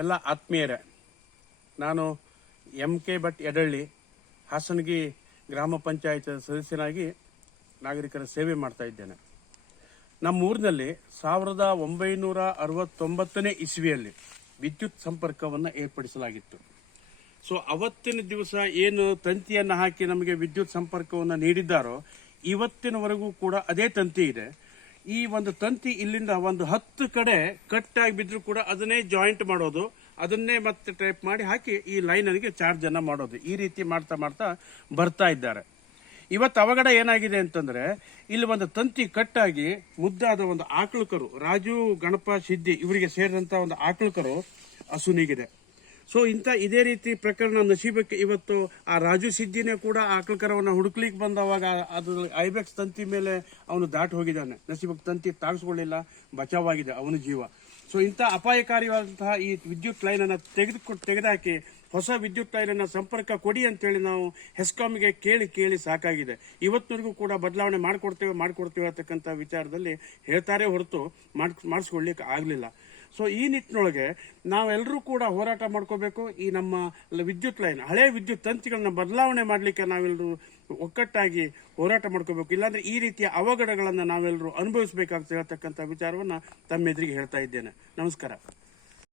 ಎಲ್ಲ ಆತ್ಮೀಯರೇ, ನಾನು MK ಭಟ್ ಯಡಳ್ಳಿ, ಹಾಸನಗಿ ಗ್ರಾಮ ಪಂಚಾಯತ್ ಸದಸ್ಯನಾಗಿ ನಾಗರಿಕರ ಸೇವೆ ಮಾಡ್ತಾ ಇದ್ದೇನೆ. ನಮ್ಮ ಊರಿನಲ್ಲಿ 1969ನೇ ಇಸ್ವಿಯಲ್ಲಿ ವಿದ್ಯುತ್ ಸಂಪರ್ಕವನ್ನು ಏರ್ಪಡಿಸಲಾಗಿತ್ತು. ಸೊ ಅವತ್ತಿನ ದಿವಸ ಏನು ತಂತಿಯನ್ನು ಹಾಕಿ ನಮಗೆ ವಿದ್ಯುತ್ ಸಂಪರ್ಕವನ್ನು ನೀಡಿದ್ದಾರೋ ಇವತ್ತಿನವರೆಗೂ ಕೂಡ ಅದೇ ತಂತಿ ಇದೆ. ಈ ಒಂದು ತಂತಿ ಇಲ್ಲಿಂದ ಒಂದು 10 ಕಡೆ ಕಟ್ ಆಗಿ ಬಿದ್ರೂ ಕೂಡ ಅದನ್ನೇ ಜಾಯಿಂಟ್ ಮಾಡೋದು, ಅದನ್ನೇ ಮತ್ತೆ ಟೈಪ್ ಮಾಡಿ ಹಾಕಿ ಈ ಲೈನಿಗೆ ಚಾರ್ಜ್ ಅನ್ನ ಮಾಡೋದು, ಈ ರೀತಿ ಮಾಡ್ತಾ ಮಾಡ್ತಾ ಬರ್ತಾ ಇದ್ದಾರೆ. ಇವತ್ತು ಅವಘಡ ಏನಾಗಿದೆ ಅಂತಂದ್ರೆ, ಇಲ್ಲಿ ಒಂದು ತಂತಿ ಕಟ್ಟಾಗಿ ಮುದ್ದಾದ ಒಂದು ಆಕಳುಕರು, ರಾಜು ಗಣಪ ಸಿದ್ದಿ ಇವರಿಗೆ ಸೇರಿದಂತ ಒಂದು ಆಕಳುಕರು ಅಸುನೀಗಿದೆ. ಸೊ ಇದೇ ರೀತಿ ಪ್ರಕರಣ ನಸೀಬಕ್ಕೆ ಇವತ್ತು ಆ ರಾಜು ಸಿದ್ದಿನೇ ಕೂಡ ಆಕಳಕರವನ್ನು ಹುಡುಕ್ಲಿಕ್ಕೆ ಬಂದವಾಗ ಅದು ಐಬೆಕ್ಸ್ ತಂತಿ ಮೇಲೆ ಅವನು ದಾಟಿ ಹೋಗಿದ್ದಾನೆ. ನಸೀಬಕ್ಕೆ ತಂತಿ ತಾಗಿಸ್ಕೊಳ್ಳಿಲ್ಲ, ಬಚಾವಾಗಿದೆ ಅವನ ಜೀವ. ಸೊ ಇಂಥ ಅಪಾಯಕಾರಿಯಾದಂತಹ ಈ ವಿದ್ಯುತ್ ಲೈನ್ ಅನ್ನ ತೆಗೆದುಹಾಕಿ ಹೊಸ ವಿದ್ಯುತ್ ಲೈನ್ ಅನ್ನ ಸಂಪರ್ಕ ಕೊಡಿ ಅಂತೇಳಿ ನಾವು ಹೆಸ್ಕಾಂಗೆ ಕೇಳಿ ಸಾಕಾಗಿದೆ. ಇವತ್ತಿನವರೆಗೂ ಕೂಡ ಬದಲಾವಣೆ ಮಾಡ್ಕೊಡ್ತೇವೆ ಅಂತಕ್ಕಂಥ ವಿಚಾರದಲ್ಲಿ ಹೇಳ್ತಾರೆ ಹೊರತು ಮಾಡಿಸ್ಕೊಳ್ಲಿಕ್ಕೆ ಆಗಲಿಲ್ಲ. ಸೊ ಈ ನಿಟ್ಟಿನೊಳಗೆ ನಾವೆಲ್ಲರೂ ಕೂಡ ಹೋರಾಟ ಮಾಡ್ಕೋಬೇಕು. ಈ ನಮ್ಮ ವಿದ್ಯುತ್ ಲೈನ್, ಹಳೆ ವಿದ್ಯುತ್ ತಂತಿಗಳನ್ನ ಬದಲಾವಣೆ ಮಾಡಲಿಕ್ಕೆ ನಾವೆಲ್ಲರೂ ಒಕ್ಕಟ್ಟಾಗಿ ಹೋರಾಟ ಮಾಡ್ಕೋಬೇಕು. ಇಲ್ಲಾಂದ್ರೆ ಈ ರೀತಿಯ ಅವಘಡಗಳನ್ನು ನಾವೆಲ್ಲರೂ ಅನುಭವಿಸಬೇಕಾಗ್ತದೆ ಹೇಳ್ತಕ್ಕಂಥ ವಿಚಾರವನ್ನ ತಮ್ಮ ಎದುರಿಗೆ ಹೇಳ್ತಾ ಇದ್ದೇನೆ. ನಮಸ್ಕಾರ.